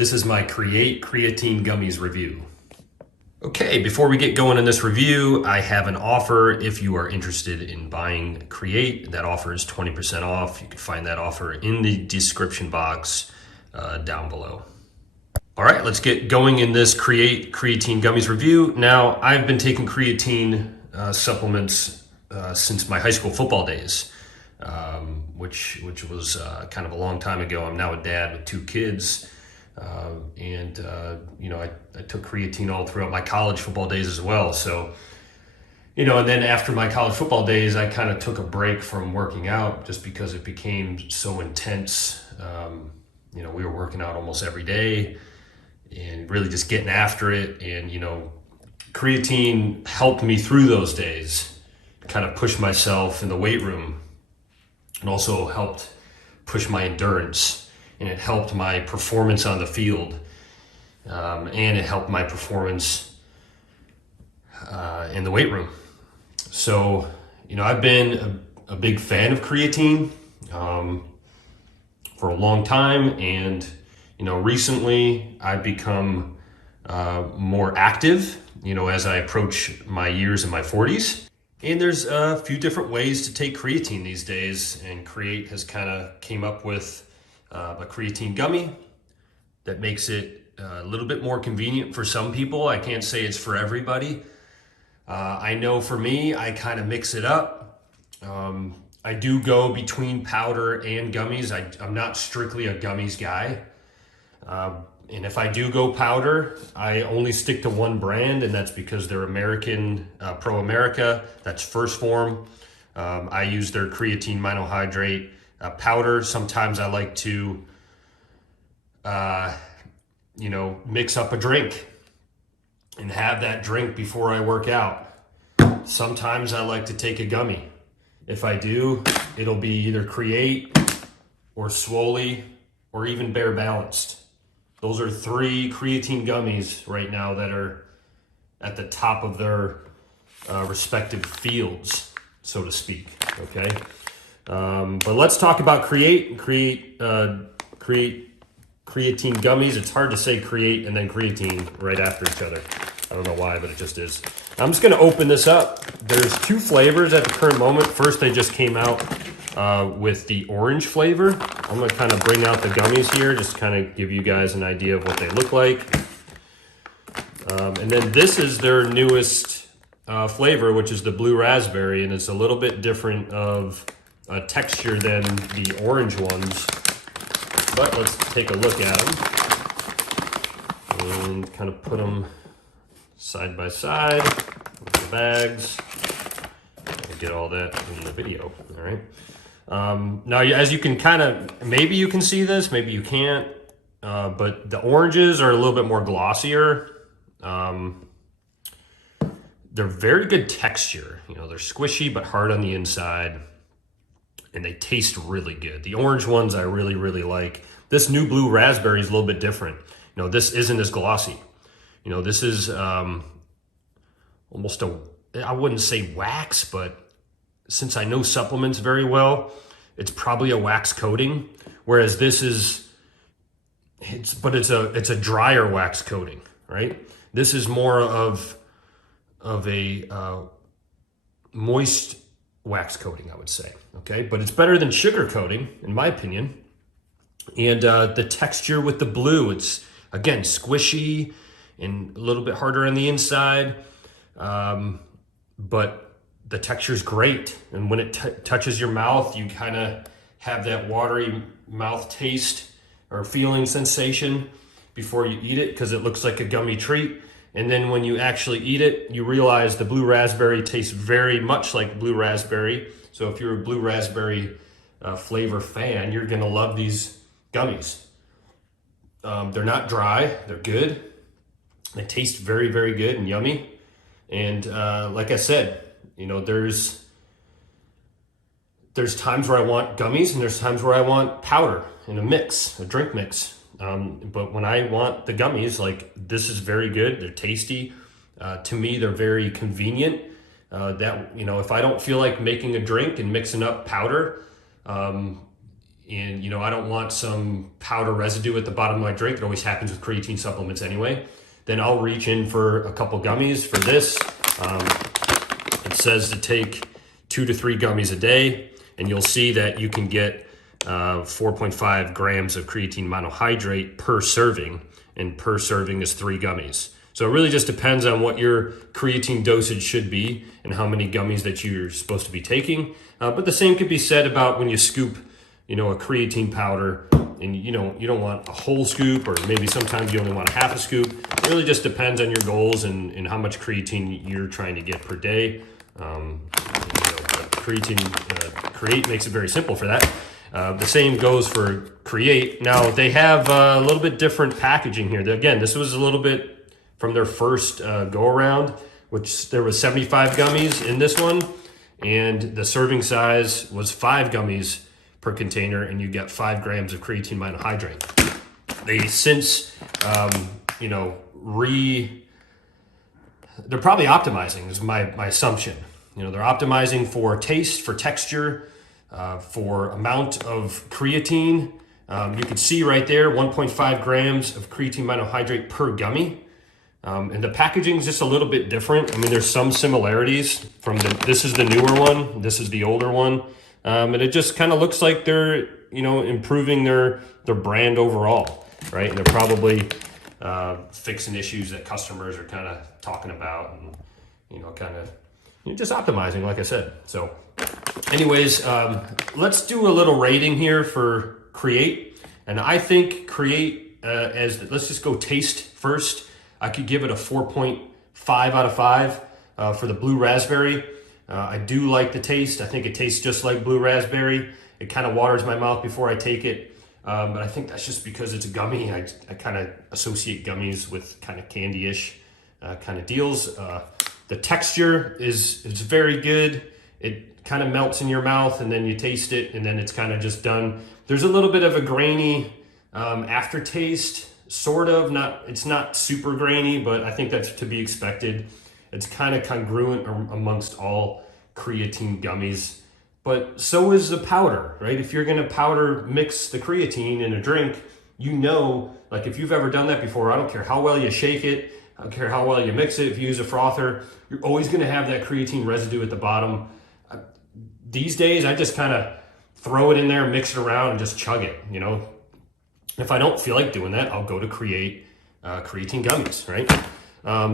This is my Create Creatine Gummies review. Okay, before we get going in this review, I have an offer if you are interested in buying Create. That offer is 20% off. You can find that offer in the description box down below. All right, let's get going in this Create Creatine Gummies review. Now, I've been taking creatine supplements since my high school football days, which was kind of a long time ago. I'm now a dad with 2 kids. I took creatine all throughout my college football days as well. So, and then after my college football days, I kind of took a break from working out just because it became so intense. We were working out almost every day and really just getting after it. And, creatine helped me through those days, kind of push myself in the weight room, and also helped push my endurance. And it helped my performance on the field, and it helped my performance in the weight room. So, I've been a big fan of creatine for a long time, and recently I've become more active, as I approach my years in my 40s. And there's a few different ways to take creatine these days, and Create has kind of came up with a creatine gummy that makes it a little bit more convenient for some people. I can't say it's for everybody. I know for me, I kind of mix it up. I do go between powder and gummies. I'm not strictly a gummies guy. And if I do go powder, I only stick to one brand, and that's because they're American, Pro America. That's First Form. I use their creatine monohydrate powder. Sometimes I like to, mix up a drink and have that drink before I work out. Sometimes I like to take a gummy. If I do, it'll be either Create or Swoley or even Bare Balanced. Those are 3 creatine gummies right now that are at the top of their respective fields, so to speak, okay? But let's talk about Create Creatine Gummies. It's hard to say Create and then creatine right after each other. I don't know why, but it just is. I'm just gonna open this up. There's 2 flavors at the current moment. First, they just came out with the orange flavor. I'm gonna kind of bring out the gummies here, just kind of give you guys an idea of what they look like. And then this is their newest flavor, which is the blue raspberry, and it's a little bit different of texture than the orange ones, but let's take a look at them and kind of put them side by side with the bags. I'll get all that in the video. All right. Now, as you can kind of, maybe you can see this, maybe you can't, but the oranges are a little bit more glossier. They're very good texture. They're squishy but hard on the inside, and they taste really good. The orange ones I really, really like. This new blue raspberry is a little bit different. This isn't as glossy. This is almost I wouldn't say wax, but since I know supplements very well, it's probably a wax coating. Whereas this is, it's a drier wax coating, right? This is more of a moist wax coating, I would say, okay? But it's better than sugar coating, in my opinion. And the texture with the blue, it's, again, squishy and a little bit harder on the inside, but the texture is great. And when it touches your mouth, you kind of have that watery mouth taste or feeling sensation before you eat it, because it looks like a gummy treat. And then when you actually eat it, you realize the blue raspberry tastes very much like blue raspberry. So if you're a blue raspberry flavor fan, you're gonna love these gummies. They're not dry, they're good. They taste very, very good and yummy. And like I said, there's times where I want gummies and there's times where I want powder in a mix, a drink mix. But when I want the gummies, like, this is very good. They're tasty. To me, they're very convenient. If I don't feel like making a drink and mixing up powder, and you know, I don't want some powder residue at the bottom of my drink. It always happens with creatine supplements anyway. Then I'll reach in for a couple gummies for this. It says to take 2 to 3 gummies a day, and you'll see that you can get 4.5 grams of creatine monohydrate per serving, and per serving is 3 gummies. So it really just depends on what your creatine dosage should be and how many gummies that you're supposed to be taking. But the same could be said about when you scoop, you know, a creatine powder, and you don't want a whole scoop, or maybe sometimes you only want a half a scoop. It really just depends on your goals and how much creatine you're trying to get per day. Create makes it very simple for that. The same goes for Create. Now they have a little bit different packaging here. Again, this was a little bit from their first go around, which there was 75 gummies in this one, and the serving size was 5 gummies per container, and you get 5 grams of creatine monohydrate. They since, they're probably optimizing is my assumption. You know, they're optimizing for taste, for texture, for amount of creatine. You can see right there, 1.5 grams of creatine monohydrate per gummy. And the packaging is just a little bit different. I mean, there's some similarities from this is the newer one, this is the older one. And it just kind of looks like they're, you know, improving their brand overall, right? And they're probably fixing issues that customers are kind of talking about, and, you know, kind of just optimizing, like I said. So anyways, let's do a little rating here for Create. And I think Create, let's just go taste first. I could give it a 4.5 out of 5 for the blue raspberry. I do like the taste. I think it tastes just like blue raspberry. It kind of waters my mouth before I take it. But I think that's just because it's a gummy. I kind of associate gummies with kind of candy-ish kind of deals. The texture is very good. It kind of melts in your mouth, and then you taste it, and then it's kind of just done. There's a little bit of a grainy aftertaste, sort of. It's not super grainy, but I think that's to be expected. It's kind of congruent amongst all creatine gummies, but so is the powder, right? If you're gonna powder mix the creatine in a drink, you know, like if you've ever done that before, I don't care how well you shake it, I don't care how well you mix it, if you use a frother, you're always gonna have that creatine residue at the bottom. These days, I just kind of throw it in there, mix it around, and just chug it, you know? If I don't feel like doing that, I'll go to Create Creatine Gummies, right?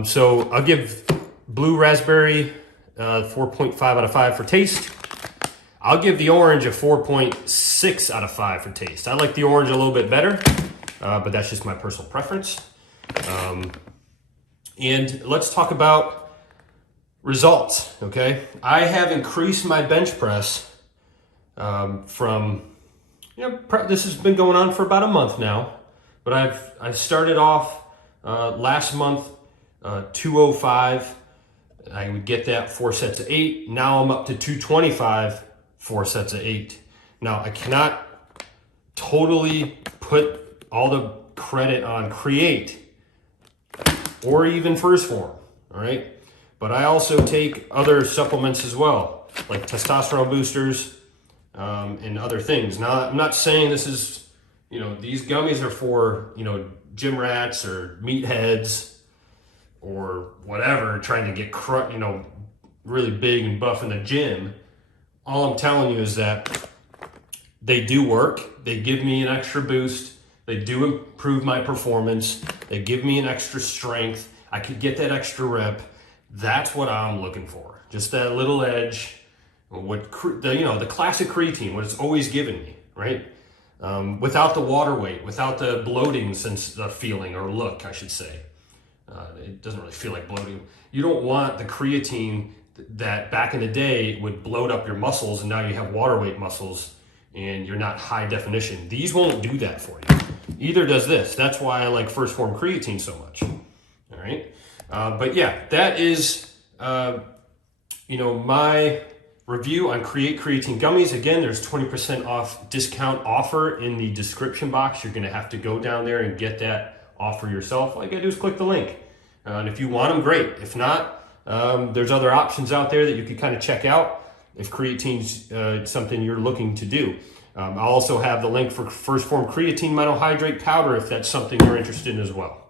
So I'll give blue raspberry 4.5 out of 5 for taste. I'll give the orange a 4.6 out of 5 for taste. I like the orange a little bit better, but that's just my personal preference. And let's talk about results, okay? I have increased my bench press from, you know, this has been going on for about a month now, but I started off last month 205. I would get that 4 sets of 8. Now I'm up to 225, 4 sets of 8. Now I cannot totally put all the credit on Create or even First Form, all right? But I also take other supplements as well, like testosterone boosters and other things. Now, I'm not saying this is, you know, these gummies are for, you know, gym rats or meatheads or whatever, trying to get, you know, really big and buff in the gym. All I'm telling you is that they do work. They give me an extra boost. They do improve my performance. They give me an extra strength. I could get that extra rep. That's what I'm looking for. Just that little edge. The classic creatine, what it's always given me, right? Without the water weight, without the bloating feeling or look, I should say. It doesn't really feel like bloating. You don't want the creatine that back in the day would bloat up your muscles, and now you have water weight muscles and you're not high definition. These won't do that for you. Either does this. That's why I like First Form creatine so much. All right. But yeah, that is, my review on Create Creatine Gummies. Again, there's 20% off discount offer in the description box. You're going to have to go down there and get that offer yourself. All you got to do is click the link. And if you want them, great. If not, there's other options out there that you could kind of check out if creatine's something you're looking to do. I'll also have the link for First Form Creatine Monohydrate Powder if that's something you're interested in as well.